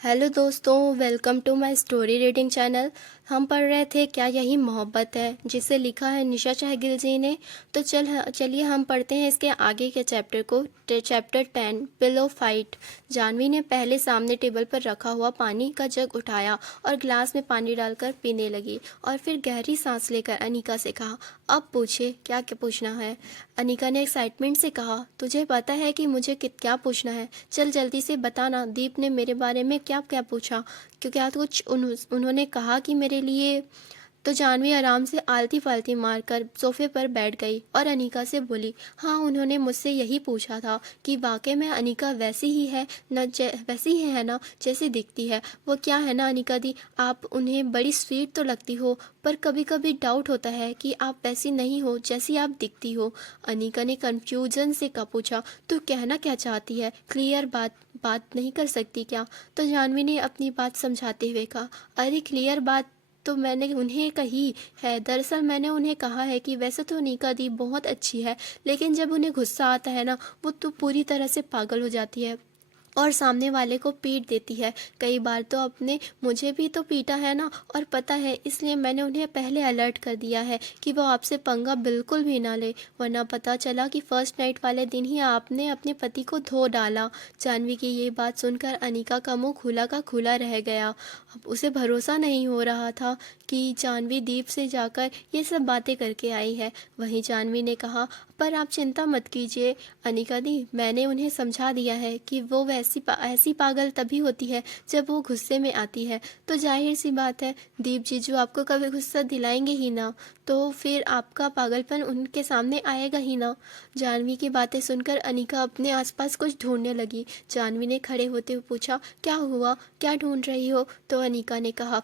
Hello दोस्तों, welcome to my story reading channel. हम पढ़ रहे थे क्या यही मोहब्बत है, जिसे लिखा है निशा शाहगिल जी ने। तो चलिए हम पढ़ते हैं इसके आगे के चैप्टर को। Chapter 10 pillow fight. जानवी ने पहले सामने टेबल पर रखा हुआ पानी का जग उठाया और ग्लास में पानी डालकर पीने लगी, और फिर गहरी सांस लेकर अनीका से कहा, अब पूछे क्या क्या पूछना है। अनीका ने एक्साइटमेंट से कहा, तुझे पता है कि मुझे क्या पूछना है? चल जल्दी से बताना। दीप ने मेरे बारे में क्या क्या पूछा? क्यों, क्या कुछ उन्होंने कहा कि मेरे लिए? तो जानवी आराम से आलती फालती मारकर सोफे पर बैठ गई और अनीका से बोली, हाँ, उन्होंने मुझसे यही पूछा था कि वाकई में अनीका वैसी ही है न, वैसी ही है ना जैसी दिखती है। वो क्या है ना अनीका दी, आप उन्हें बड़ी स्वीट तो लगती हो, पर कभी कभी डाउट होता है कि आप वैसी नहीं हो जैसी आप दिखती हो। अनीका ने कंफ्यूजन से का पूछा, तू कहना क्या चाहती है? क्लियर बात बात नहीं कर सकती क्या? तो जानवी ने अपनी बात समझाते हुए कहा, अरे क्लियर बात तो मैंने उन्हें कही है। दरअसल मैंने उन्हें कहा है कि वैसे तो नीका दी बहुत अच्छी है, लेकिन जब उन्हें गुस्सा आता है ना, वो तो पूरी तरह से पागल हो जाती है और सामने वाले को पीट देती है। कई बार तो अपने मुझे भी तो पीटा है ना, और पता है, इसलिए मैंने उन्हें पहले अलर्ट कर दिया है कि वो आपसे पंगा बिल्कुल भी ना ले, वरना पता चला कि फर्स्ट नाइट वाले दिन ही आपने अपने पति को धो डाला। जानवी की ये बात सुनकर अनीका का मुंह खुला का खुला रह गया। अब उसे भरोसा नहीं हो रहा था कि जानवी दीप से जाकर ये सब बातें करके आई है। वहीं जानवी ने कहा, पर आप चिंता मत कीजिए अनीका दी, मैंने उन्हें समझा दिया है कि वो ऐसी पागल तभी होती है जब वो गुस्से में आती है। तो जाहिर सी बात है, दीप जीजू आपको कभी गुस्सा दिलाएंगे ही ना, तो फिर आपका पागलपन उनके सामने आएगा ही ना। जानवी की बातें सुनकर अनीका अपने आसपास कुछ ढूंढने लगी। जानवी ने खड़े होते हुए पूछा, क्या हुआ, क्या ढूंढ रही हो? तो अनीका ने कहा,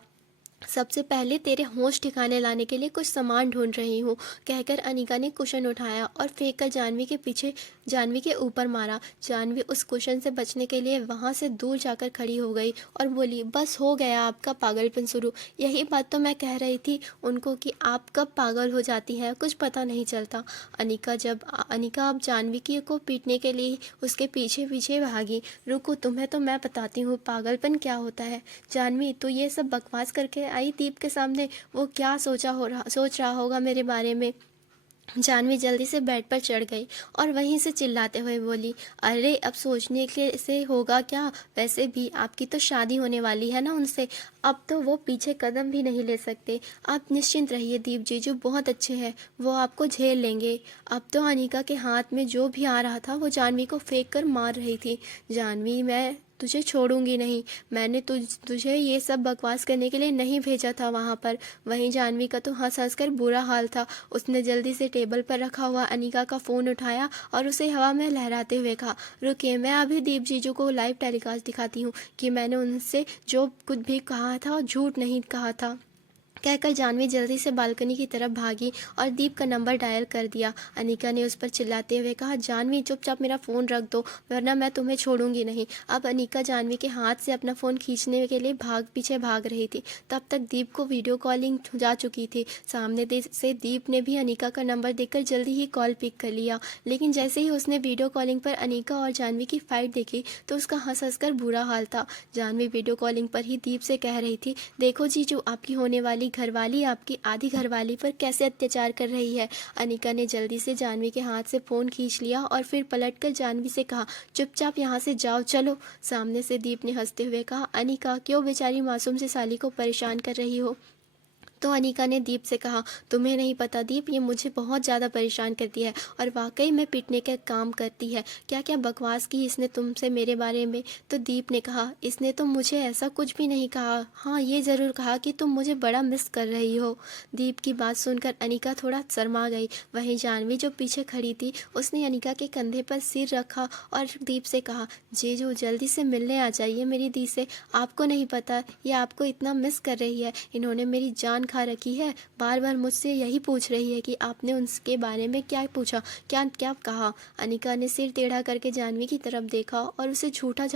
सबसे पहले तेरे होश ठिकाने लाने के लिए कुछ सामान ढूंढ रही हूँ, कहकर अनीका ने कुशन उठाया और फेंक कर जानवी के ऊपर मारा। जानवी उस कुशन से बचने के लिए वहां से दूर जाकर खड़ी हो गई और बोली, बस हो गया आपका पागलपन शुरू। यही बात तो मैं कह रही थी उनको कि आप कब पागल हो जाती हैं, कुछ पता नहीं चलता। अनीका अब जानवी की को पीटने के लिए उसके पीछे पीछे भागी। रुको, तुम्हें तो मैं बताती हूँ पागलपन क्या होता है। जानवी, तो ये सब बकवास करके आई दीप के सामने, वो क्या सोच रहा होगा मेरे बारे में। जानवी जल्दी से बेड पर चढ़ गई और वहीं से चिल्लाते हुए बोली, अरे अब सोचने के से होगा क्या, वैसे भी आपकी तो शादी होने वाली है ना उनसे, अब तो वो पीछे कदम भी नहीं ले सकते। आप निश्चिंत रहिए, दीप जीजू बहुत अच्छे हैं, वो आपको झेल लेंगे। अब तो अनीका के हाथ में जो भी आ रहा था वो जानवी को फेंक कर मार रही थी। जानवी, मैं तुझे छोड़ूंगी नहीं, मैंने तुझे ये सब बकवास करने के लिए नहीं भेजा था वहाँ पर। वहीं जानवी का तो हंस हंस कर बुरा हाल था। उसने जल्दी से टेबल पर रखा हुआ अनीका का फ़ोन उठाया और उसे हवा में लहराते हुए कहा, रुकिए, मैं अभी दीप जीजू को लाइव टेलीकास्ट दिखाती हूँ कि मैंने उनसे जो कुछ भी कहा था झूठ नहीं कहा था। कहकर जानवी जल्दी से बालकनी की तरफ भागी और दीप का नंबर डायल कर दिया। अनीका ने उस पर चिल्लाते हुए कहा, जानवी चुपचाप मेरा फ़ोन रख दो, वरना मैं तुम्हें छोड़ूंगी नहीं। अब अनीका जानवी के हाथ से अपना फ़ोन खींचने के लिए पीछे भाग रही थी। तब तक दीप को वीडियो कॉलिंग जा चुकी थी। सामने से दीप ने भी अनीका का नंबर देखकर जल्दी ही कॉल पिक कर लिया, लेकिन जैसे ही उसने वीडियो कॉलिंग पर अनीका और जानवी की फाइट देखी तो उसका हंस हंस कर बुरा हाल था। जानवी वीडियो कॉलिंग पर ही दीप से कह रही थी, देखो जीजू, आपकी होने वाली घरवाली आपकी आधी घरवाली पर कैसे अत्याचार कर रही है। अनीका ने जल्दी से जानवी के हाथ से फ़ोन खींच लिया और फिर पलटकर जानवी से कहा, चुपचाप यहाँ से जाओ, चलो। सामने से दीप ने हंसते हुए कहा, अनीका, क्यों बेचारी मासूम से साली को परेशान कर रही हो? तो अनीका ने दीप से कहा, तुम्हें नहीं पता दीप, ये मुझे बहुत ज़्यादा परेशान करती है और वाकई में पीटने का काम करती है। क्या क्या बकवास की इसने तुमसे मेरे बारे में। तो दीप ने कहा, इसने तो मुझे ऐसा कुछ भी नहीं कहा, हाँ ये ज़रूर कहा कि तुम मुझे बड़ा मिस कर रही हो। दीप की बात सुनकर अनीका थोड़ा शर्मा गई। वहीं जानवी जो पीछे खड़ी थी उसने अनीका के कंधे पर सिर रखा और दीप से कहा, जीजू जल्दी से मिलने आ जाइए मेरी दी से, आपको नहीं पता ये आपको इतना मिस कर रही है, इन्होंने मेरी जान खा रखी है, बार बार मुझसे यही पूछ रही है कि आपने उनके बारे में क्या पूछा, क्या क्या कहा। अनीका ने सिर टेढ़ा करके जानवी की तरफ देखा और उसे झूठा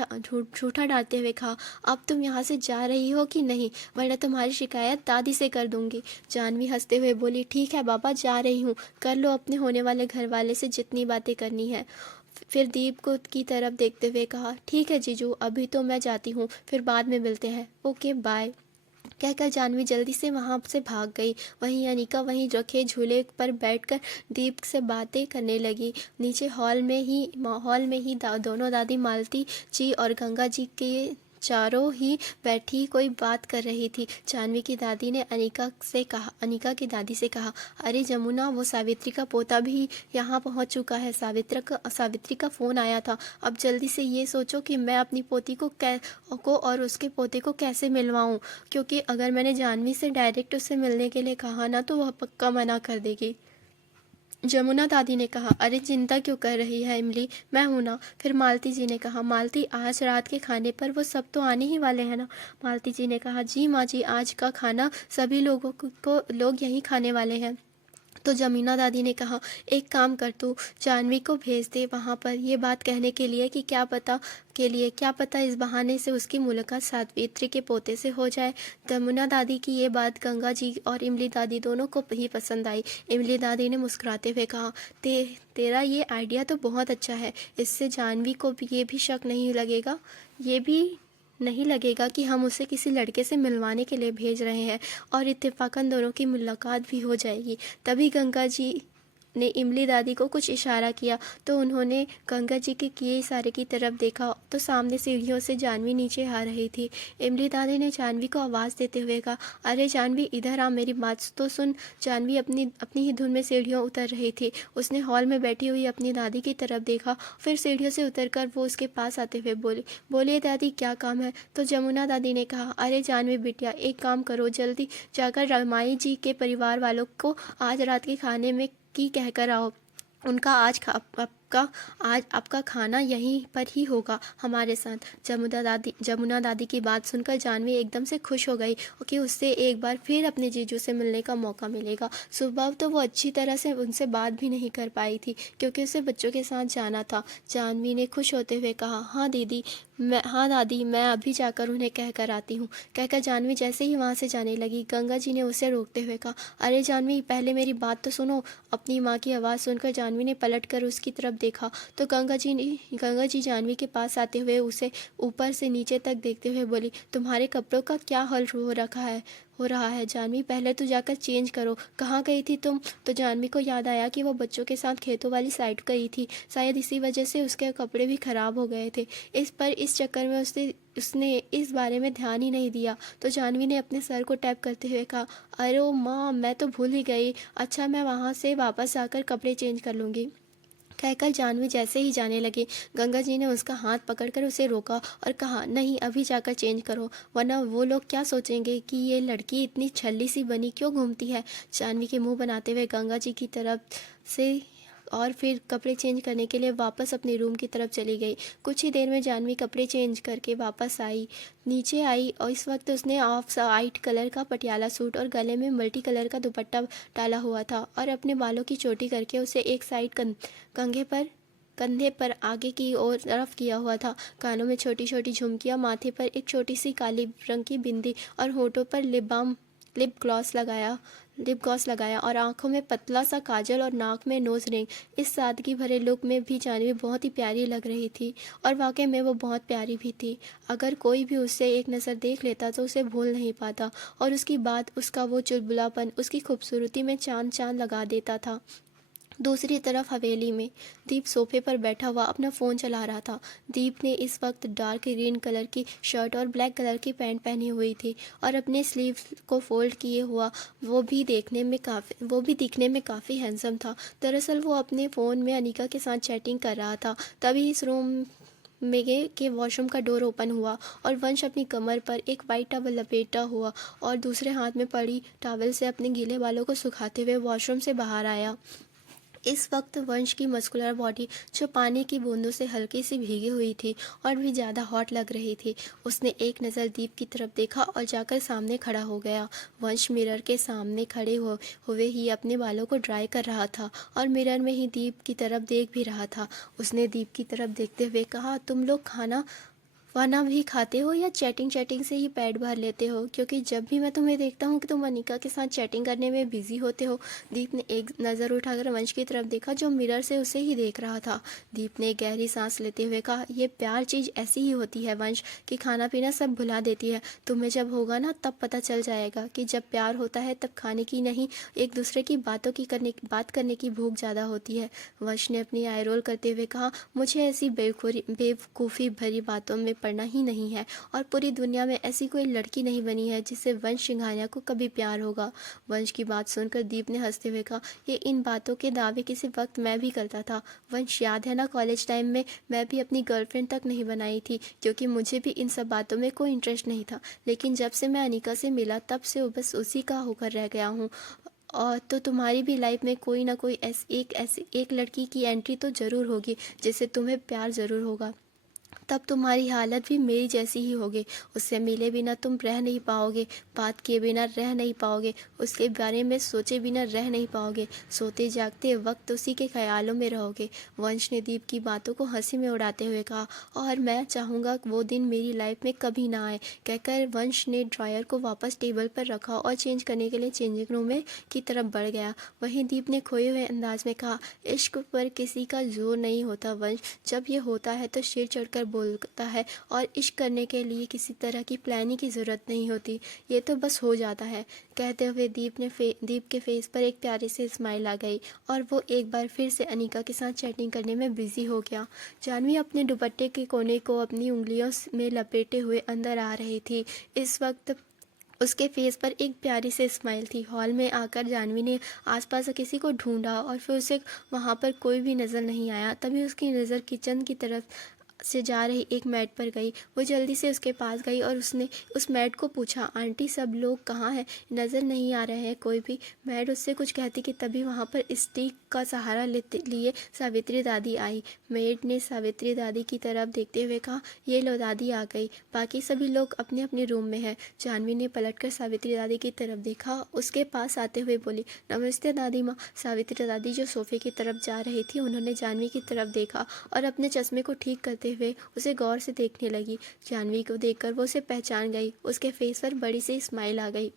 डालते हुए कहा, अब तुम यहाँ से जा रही हो कि नहीं, वरना तुम्हारी शिकायत दादी से कर दूंगी। जानवी हंसते हुए बोली, ठीक है बाबा, जा रही हूँ, कर लो अपने होने वाले घर वाले से जितनी बातें करनी है। फिर दीप को की तरफ देखते हुए कहा, ठीक है जीजू, अभी तो मैं जाती हूँ, फिर बाद में मिलते हैं, ओके बाय। कहकर जानवी जल्दी से वहाँ से भाग गई। वहीं अनिका वहीं रखे झूले पर बैठकर दीप से बातें करने लगी। नीचे हॉल में ही दोनों दादी मालती जी और गंगा जी के चारों ही बैठी कोई बात कर रही थी। जानवी की दादी ने अनिका की दादी से कहा, अरे जमुना, वो सावित्री का पोता भी यहाँ पहुँच चुका है। सावित्री का फ़ोन आया था। अब जल्दी से ये सोचो कि मैं अपनी पोती को और उसके पोते को कैसे मिलवाऊँ, क्योंकि अगर मैंने जानवी से डायरेक्ट उससे मिलने के लिए कहा ना तो वह पक्का मना कर देगी। जमुना दादी ने कहा, अरे चिंता क्यों कर रही है इमली, मैं हूं ना। फिर मालती जी ने कहा, मालती, आज रात के खाने पर वो सब तो आने ही वाले हैं ना। मालती जी ने कहा, जी माँ जी, आज का खाना सभी लोग यहीं खाने वाले हैं। तो जमुना दादी ने कहा, एक काम कर, तू जानवी को भेज दे वहाँ पर ये बात कहने के लिए कि क्या पता इस बहाने से उसकी मुलाकात सावित्री के पोते से हो जाए। जमुना दादी की ये बात गंगा जी और इमली दादी दोनों को ही पसंद आई। इमली दादी ने मुस्कुराते हुए कहा, तेरा ये आइडिया तो बहुत अच्छा है। इससे जानवी को ये भी शक नहीं लगेगा कि हम उसे किसी लड़के से मिलवाने के लिए भेज रहे हैं, और इत्तेफाकन दोनों की मुलाकात भी हो जाएगी। तभी गंगा जी ने इमली दादी को कुछ इशारा किया तो उन्होंने गंगा जी के किए इशारे की तरफ देखा तो सामने सीढ़ियों से जानवी नीचे आ रही थी। इमली दादी ने जानवी को आवाज़ देते हुए कहा, अरे जानवी, इधर आ, मेरी बात तो सुन। जानवी अपनी अपनी ही धुन में सीढ़ियों उतर रही थी। उसने हॉल में बैठी हुई अपनी दादी की तरफ देखा, फिर सीढ़ियों से उतरकर वो उसके पास आते हुए बोली, बोलिए दादी, क्या काम है। तो जमुना दादी ने कहा, अरे जानवी बिटिया, एक काम करो, जल्दी जाकर रमाई जी के परिवार वालों को आज रात के खाने में की कहकर आओ। उनका आज आपका खाना यहीं पर ही होगा हमारे साथ। जमुना दादी की बात सुनकर जानवी एकदम से खुश हो गई कि उससे एक बार फिर अपने जीजू से मिलने का मौका मिलेगा। सुबह तो वो अच्छी तरह से उनसे बात भी नहीं कर पाई थी क्योंकि उसे बच्चों के साथ जाना था। जानवी ने खुश होते हुए कहा, हाँ दादी, मैं अभी जाकर उन्हें कह कर आती हूँ। कहकर जानवी जैसे ही वहाँ से जाने लगी, गंगा जी ने उसे रोकते हुए कहा, अरे जानवी, पहले मेरी बात तो सुनो। अपनी माँ की आवाज़ सुनकर जानवी ने पलटकर उसकी तरफ देखा तो गंगा जी जानवी के पास आते हुए उसे ऊपर से नीचे तक देखते हुए बोली, तुम्हारे कपड़ों का क्या हाल हो रहा है जानवी, पहले तो जाकर चेंज करो। कहाँ गई थी तुम। तो जानवी को याद आया कि वो बच्चों के साथ खेतों वाली साइड गई थी, शायद इसी वजह से उसके कपड़े भी खराब हो गए थे। इस चक्कर में उसने इस बारे में ध्यान ही नहीं दिया। तो जानवी ने अपने सर को टैप करते हुए कहा, अरे ओ माँ, मैं तो भूल ही गई। अच्छा, मैं वहाँ से वापस आकर कपड़े चेंज कर लूँगी। कहकर जानवी जैसे ही जाने लगी, गंगा जी ने उसका हाथ पकड़कर उसे रोका और कहा, नहीं, अभी जाकर चेंज करो, वरना वो लोग क्या सोचेंगे कि ये लड़की इतनी छल्ली सी बनी क्यों घूमती है। जानवी के मुंह बनाते हुए गंगा जी की तरफ से और फिर कपड़े चेंज करने के लिए वापस अपने रूम की तरफ चली गई। कुछ ही देर में जानवी कपड़े चेंज करके वापस नीचे आई और इस वक्त उसने ऑफ वाइट कलर का पटियाला सूट और गले में मल्टी कलर का दुपट्टा डाला हुआ था और अपने बालों की चोटी करके उसे एक साइड कंधे पर आगे की ओर तरफ किया हुआ था। कानों में छोटी छोटी झुमकियाँ, माथे पर एक छोटी सी काली रंग की बिंदी और होठों पर लिप ग्लॉस लगाया और आंखों में पतला सा काजल और नाक में नोज रिंग। इस सादगी भरे लुक में भी जानवी बहुत ही प्यारी लग रही थी और वाकई में वो बहुत प्यारी भी थी। अगर कोई भी उससे एक नज़र देख लेता तो उसे भूल नहीं पाता और उसकी बात, उसका वो चुलबुलापन उसकी खूबसूरती में चांद लगा देता था। दूसरी तरफ हवेली में दीप सोफे पर बैठा हुआ अपना फ़ोन चला रहा था। दीप ने इस वक्त डार्क ग्रीन कलर की शर्ट और ब्लैक कलर की पैंट पहनी हुई थी और अपने स्लीव को फोल्ड किए हुआ वो भी दिखने में काफ़ी हैंडसम था। दरअसल वो अपने फ़ोन में अनिका के साथ चैटिंग कर रहा था। तभी इस रूम में के वॉशरूम का डोर ओपन हुआ और वंश अपनी कमर पर एक वाइट टॉवल लपेटा हुआ और दूसरे हाथ में पड़ी टॉवल से अपने गीले बालों को सुखाते हुए वॉशरूम से बाहर आया। इस वक्त वंश की मस्कुलर बॉडी, जो पानी की बूंदों से हल्की सी भीगी हुई थी और भी ज़्यादा हॉट लग रही थी, उसने एक नज़र दीप की तरफ देखा और जाकर सामने खड़ा हो गया। वंश मिरर के सामने खड़े हुए ही अपने बालों को ड्राई कर रहा था और मिरर में ही दीप की तरफ देख भी रहा था। उसने दीप की तरफ देखते हुए कहा, तुम लोग खाना खाना भी खाते हो या चैटिंग चैटिंग से ही पेट भर लेते हो? क्योंकि जब भी मैं तुम्हें देखता हूँ कि तुम अनिका के साथ चैटिंग करने में बिजी होते हो। दीप ने एक नज़र उठाकर वंश की तरफ देखा जो मिरर से उसे ही देख रहा था। दीप ने गहरी सांस लेते हुए कहा, ये प्यार चीज़ ऐसी ही होती है वंश, कि खाना पीना सब भुला देती है। तुम्हें जब होगा ना तब पता चल जाएगा कि जब प्यार होता है तब खाने की नहीं, एक दूसरे की बात करने की भूख ज़्यादा होती है। वंश ने अपनी आई रोल करते हुए कहा, मुझे ऐसी बेवकूफ़ी भरी बातों में पड़ना ही नहीं है, और पूरी दुनिया में ऐसी कोई लड़की नहीं बनी है जिससे वंश सिंघानिया को कभी प्यार होगा। वंश की बात सुनकर दीप ने हंसते हुए कहा, ये इन बातों के दावे किसी वक्त मैं भी करता था। वंश, याद है ना कॉलेज टाइम में मैं भी अपनी गर्लफ्रेंड तक नहीं बनाई थी, क्योंकि मुझे भी इन सब बातों में कोई इंटरेस्ट नहीं था। लेकिन जब से मैं अनिका से मिला तब से बस उसी का होकर रह गया हूँ। और तो तुम्हारी भी लाइफ में कोई ना कोई ऐसी एक लड़की की एंट्री तो ज़रूर होगी जिससे तुम्हें प्यार ज़रूर होगा। तब तुम्हारी हालत भी मेरी जैसी ही होगी। उससे मिले बिना तुम रह नहीं पाओगे, बात किए बिना रह नहीं पाओगे, उसके बारे में सोचे बिना रह नहीं पाओगे, सोते जागते वक्त उसी के ख्यालों में रहोगे। वंश ने दीप की बातों को हंसी में उड़ाते हुए कहा, और मैं चाहूँगा वो दिन मेरी लाइफ में कभी ना आए। कहकर वंश ने ड्रायर को वापस टेबल पर रखा और चेंज करने के लिए चेंजिंग रूम में की तरफ बढ़ गया। वहीं दीप ने खोए हुए अंदाज में कहा, इश्क पर किसी का जोर नहीं होता वंश, जब ये होता है तो सिर चढ़कर बोलता है, और इश्क करने के लिए किसी तरह की प्लानिंग की ज़रूरत नहीं होती, ये तो बस हो जाता है। कहते हुए दीप के फेस पर एक प्यारी सी स्माइल आ गई और वो एक बार फिर से अनिका के साथ चैटिंग करने में बिजी हो गया। जानवी अपने दुपट्टे के कोने को अपनी उंगलियों में लपेटे हुए अंदर आ रही थी। इस वक्त उसके फेस पर एक प्यारी सी स्माइल थी। हॉल में आकर जानवी ने आसपास किसी को ढूंढा और फिर उसे वहाँ पर कोई भी नज़र नहीं आया। तभी उसकी नज़र किचन की तरफ से जा रही एक मैट पर गई। वो जल्दी से उसके पास गई और उसने उस मैट को पूछा, आंटी सब लोग कहाँ हैं, नज़र नहीं आ रहे हैं कोई भी। मैट उससे कुछ कहती कि तभी वहाँ पर स्टिक का सहारा लेते लिए सावित्री दादी आई। मेड ने सावित्री दादी की तरफ देखते हुए कहा, ये लो दादी आ गई, बाकी सभी लोग अपने अपने रूम में हैं। जानवी ने पलटकर सावित्री दादी की तरफ देखा, उसके पास आते हुए बोली, नमस्ते दादी माँ। सावित्री दादी जो सोफे की तरफ जा रही थी, उन्होंने जानवी की तरफ देखा और अपने चश्मे को ठीक करते हुए उसे गौर से देखने लगी। जानवी को देखकर वो उसे पहचान गई। उसके फेस पर बड़ी सी स्माइल आ गई।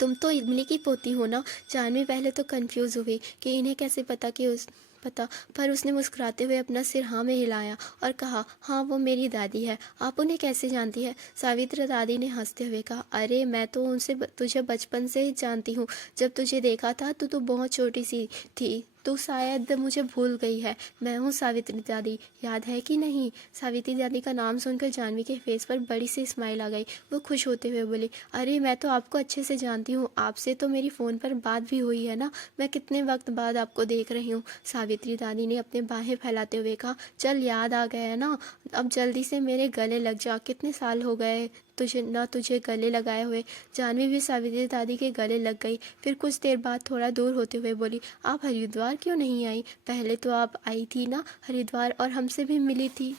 तुम तो इमली की पोती हो ना? जानवी पहले तो कंफ्यूज हुई कि इन्हें कैसे पता, पर उसने मुस्कुराते हुए अपना सिर हाँ में हिलाया और कहा, हाँ वो मेरी दादी है। आप उन्हें कैसे जानती है? सावित्री दादी ने हंसते हुए कहा, अरे मैं तो तुझे बचपन से ही जानती हूँ। जब तुझे देखा था तो तू बहुत छोटी सी थी, तू शायद मुझे भूल गई है। मैं हूँ सावित्री दादी, याद है कि नहीं? सावित्री दादी का नाम सुनकर जानवी के फेस पर बड़ी सी स्माइल आ गई। वो खुश होते हुए बोली, अरे मैं तो आपको अच्छे से जानती हूँ, आपसे तो मेरी फ़ोन पर बात भी हुई है ना। मैं कितने वक्त बाद आपको देख रही हूँ। सावित्री दादी ने अपने बाहें फैलाते हुए कहा, चल याद आ गया है ना, अब जल्दी से मेरे गले लग जा, कितने साल हो गए तुझे गले लगाए हुए। जानवी भी सावित्री दादी के गले लग गई। फिर कुछ देर बाद थोड़ा दूर होते हुए बोली, आप हरिद्वार क्यों नहीं आई? पहले तो आप आई थी ना हरिद्वार और हमसे भी मिली थी।